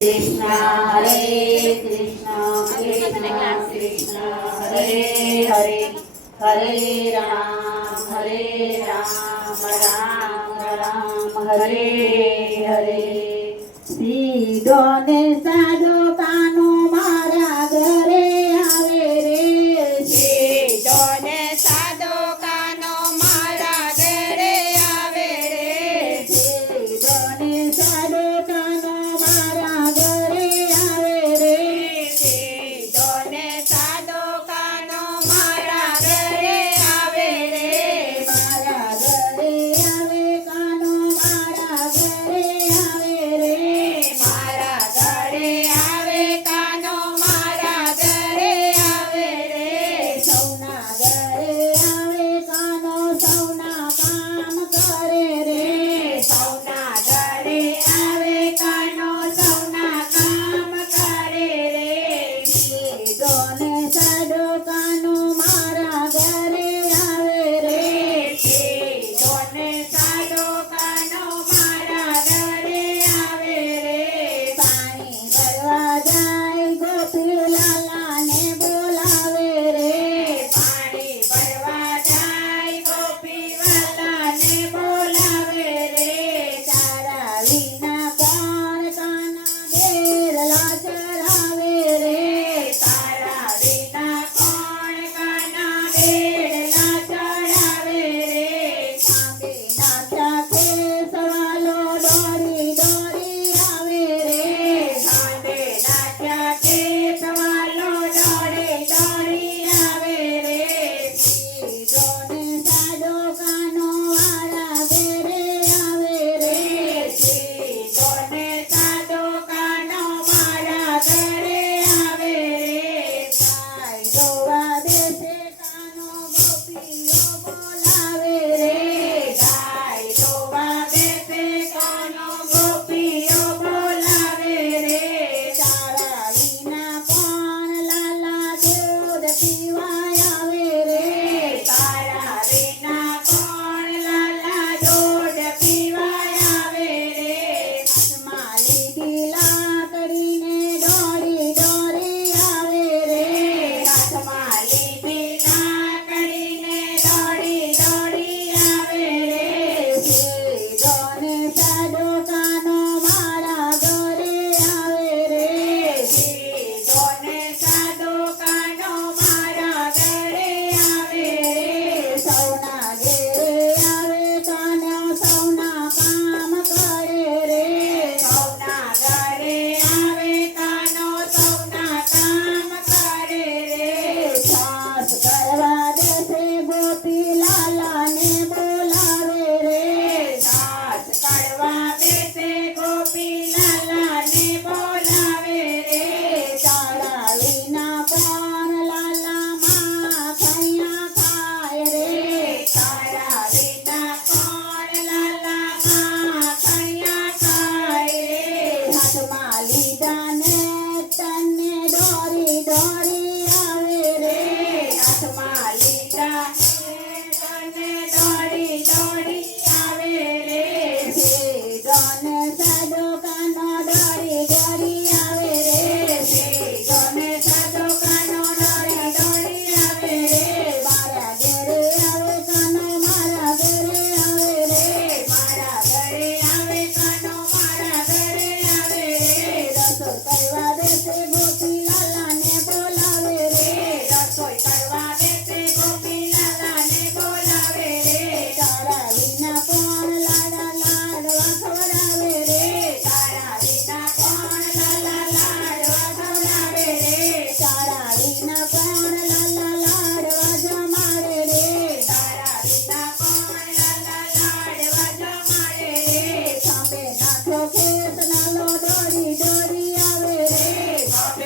Krishna Hare Krishna Krishna Krishna Hare Hare Hare Ram Ram Ram Hare Hare સીધો ને સાદો કાનો મારા ઘરે આવે રે સીધો ને સાદો કાનો મારા ઘરે આવે રે સીધો ને સાદો કાનો મારા ઘરે આવે રે સીધો ને સાદો કાનો મારા ઘરે આવે રે મારા ઘરે આવે કાનો મારા ઘરે આવે રે મારા ઘરે આવે કાનો મારા ઘરે આવે રે સૌના ઘરે આવે કાનો સૌના કામ કરે રે સૌના ઘરે આવે કાનો સૌના કામ કરે રે સીધો ને સાદો કાનો મારા ઘરે આવે રે સીધો ને સાદો કાનો મારા ઘરે આવે રે પાણી ભરવા જાય ગોપીલાલા ને બોલાવે રે પાણી ભરવા જાય ગોપીવાલા ને બોલાવે રે તારા વિના કોણ કાના બેરલા ચરાવે રે તારા વિના કોણ કાના બેડલા ચડાવે રે સાંભે નાથા કે સવાલો દોડી દોડી આવે રે સાંજે નાચ્યા કે સવાલો દોડે દોડી આવે રે સીધો ને સાદો કાનો વાળા ઘરે આવે રે સીધો ને સાદો કાનો મારા ઘરે આવે રે ગાય દોવા દેશે કાનો ગોપીઓ બોલાવે રે ગાય ધોવા બેસે કાનો ગોપીઓ બોલાવે રે તારા વિના કોણ લાલા દૂધ પીવાય આવે રે તારા વિના કોણ લાલા દૂધ પીવાય આવે રે હાથમાં લીધી લાકડીને દોડી દોડી આવે રે હાથમાં લીધી લાકડીને દોડી દોડી આવે રે સીધો ને સાદો કાનો મારા ઘરે આવે રે સીધો ને સાદો કાનો મારા ઘરે આવે રે સૌના ઘરે આવે કાનો સૌના કામ કરે રે સૌના ઘરે આવે કાનો સૌના કામ કરે રે સાસ કરવા દેશે ગોપીલાલા ને બોલાવે રે સાસ કાઢવા બેસે ગોપીલાલા ને બોલાવે રે તારા વિના કોણ લાલા માં ખૈયા ખાય રે તારા વિના કોણ લાલા માં ખૈયા ખાય રે હાથમાં લીધા ને તને દોરી દોડી આવે રે હાથમાં લીધા તને દોડી દોડી આવે રે સીધો ને સાદો કાનો દોડી દોડી આવે રે સીધો ને સાદો કાનો દોડી દોડી આવે રે મારા ઘરે આવે કાનો મારા ઘરે આવે રે મારા ઘરે આવે કાનો મારા ઘરે આવે રે રસોઈ કરવા દેશે ગોપીલાલા ને બોલાવે રે રસોઈ કરવા બેસે ગોપીલાલા ને બોલાવે રે તારા વિના કોણ લાડા લાડવા ખવડાવે રે તારા વિના કોણ લાલા લાડવા ખવડાવે રે તારા વિના કોણ લાલા લાડવા જમાડે રે તારા વિના કોણ લાલા લાડવા જમાડે રે સાંભે નાથો કેસ નાલો દોડી દોડી આવે રે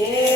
જય